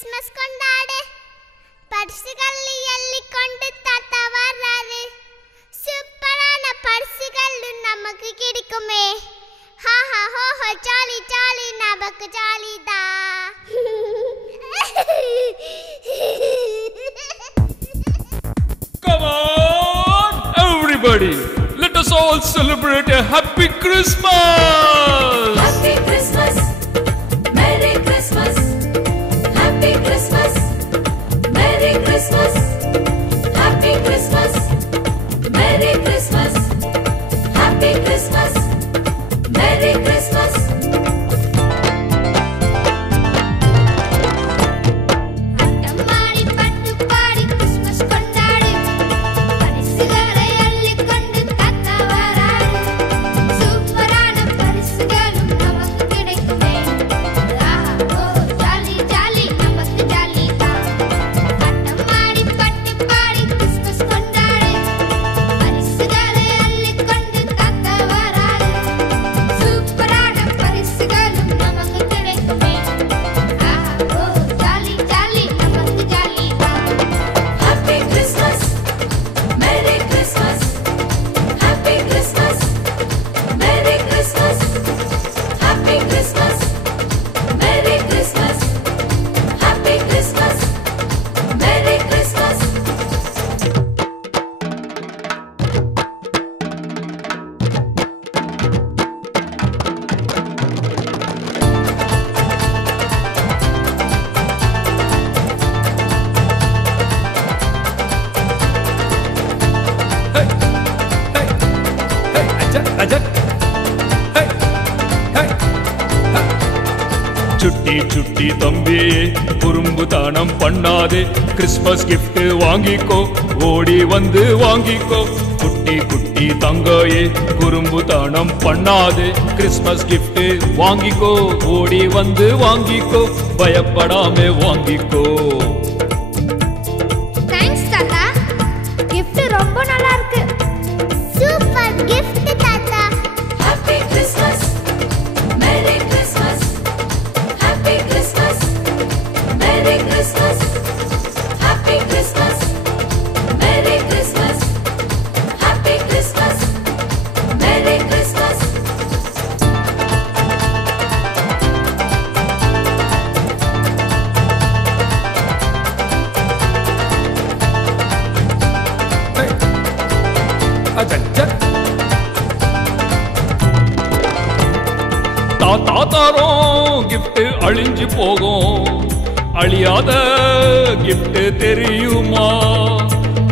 Christmas கொண்டாடு பரிசுகள் எள்ளிக்கொண்டு தாத்தா வர்றாரு சூப்பரான பரிசுகள் நமக்கு கிடைக்குமே ஹா ஹா ஹோ ஹோ ஜாலி ஜாலி நமக்கு ஜாலிதா Come on everybody, let us all celebrate a happy Christmas. Happy Christmas, Merry Christmas, Happy Christmas, Merry Christmas, Happy Christmas, Merry Christmas, Happy Christmas, Merry Christmas. அட்டமாடி பட்டு பாடி கிறிஸ்மஸ் கொண்டாடு பரிசுகளை அள்ளிக்கொண்டு தாத்தா வராரு சூப்பரான பரிசுகளும் நமக்கு கிடைக்குமே ஆஹா ஓ ஜாலி ஜாலி நமக்கு ஜாலி தான் அட்டமாடி பட்டு பாடி கிறிஸ்மஸ் கொண்டாடு பரிசுகளை அள்ளிக்கொண்டு தாத்தா வராரு சூப்பரான பரிசுகளும் நமக்கு கிடைக்குமே ஆஹா ஓ ஜாலி ஜாலி நமக்கு ஜாலி தான் Happy Christmas, Merry Christmas, Happy Christmas, Merry Christmas, Happy Christmas, Merry Christmas, Happy Christmas, Merry Christmas. Hey, ajak. Hey, hey, hey. சுட்டி சுட்டி தம்பி குறும்பு தானம் பண்ணாதே கிறிஸ்மஸ் gift வாங்கிக்கோ ஓடி வந்து வாங்கிக்கோ குட்டி குட்டி தங்கையே குறும்பு தானம் பண்ணாதே கிறிஸ்மஸ் gift வாங்கிக்கோ ஓடி வந்து வாங்கிக்கோ பயப்படாம வாங்கிக்கோ தேங்க்ஸ் தாத்தா gift ரொம்ப நல்லா இருக்கு சூப்பர் gift தாத்தா Happy Christmas, Merry Christmas, Happy Christmas, Merry Christmas, Happy Christmas, Merry Christmas, Happy Christmas, Merry Christmas. ajak. தாத்தா தாரோம் gift அழிஞ்சு போகும் அழியாத gift தெரியுமா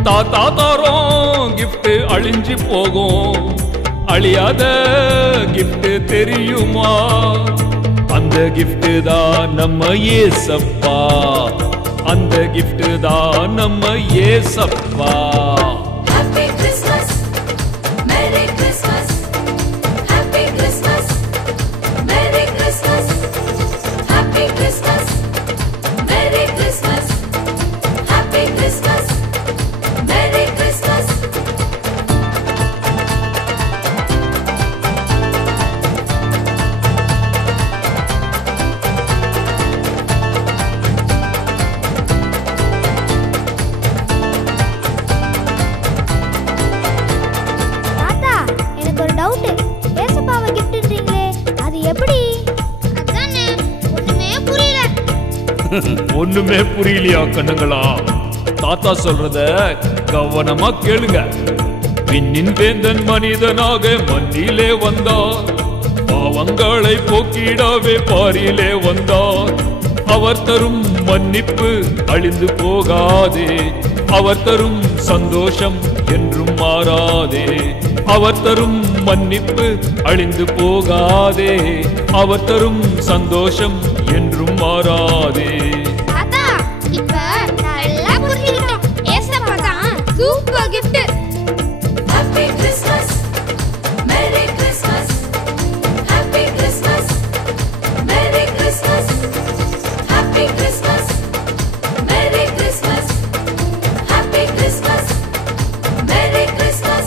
தாத்தா தாரோம் gift அழிஞ்சு போகும் அழியாத gift தெரியுமா அந்த gift தான் நம்ம ஏசப்பா அந்த gift தான் நம்ம ஏசப்பா Happy Christmas, Merry Christmas, Happy Christmas, Merry Christmas, Happy Christmas, Merry Christmas, Happy Christmas, Merry Christmas. தாத்தா எனக்கு ஒரு டவுட் ஏசப்பாவை கிஃப்ட்ன்றீங்களே அது எப்படி அதானே ஒண்ணுமே புரியல ஒண்ணுமே புரியலையா கண்ணுங்களா தாத்தா சொல்றத கவனமா கேளுங்க விண்ணின் வேந்தன் மனிதனாக மண்ணிலே வந்தார் பாவங்களை போக்கிடவே பாரிலே வந்தார் அவர் தரும் மன்னிப்பு அழிந்து போகாதே அவர் தரும் சந்தோஷம் என்றும் மாறாதே அவர் தரும் மன்னிப்பு அழிந்து போகாதே அவர் தரும் சந்தோஷம் என்றும் மாறாதே தாத்தா இப்ப நல்லா புரிஞ்சுக்கிட்டோம் ஏசப்பா தான் super gift Happy Christmas, Merry Christmas, Happy Christmas, Merry Christmas, Happy Christmas, Merry Christmas, Happy Christmas, Merry Christmas.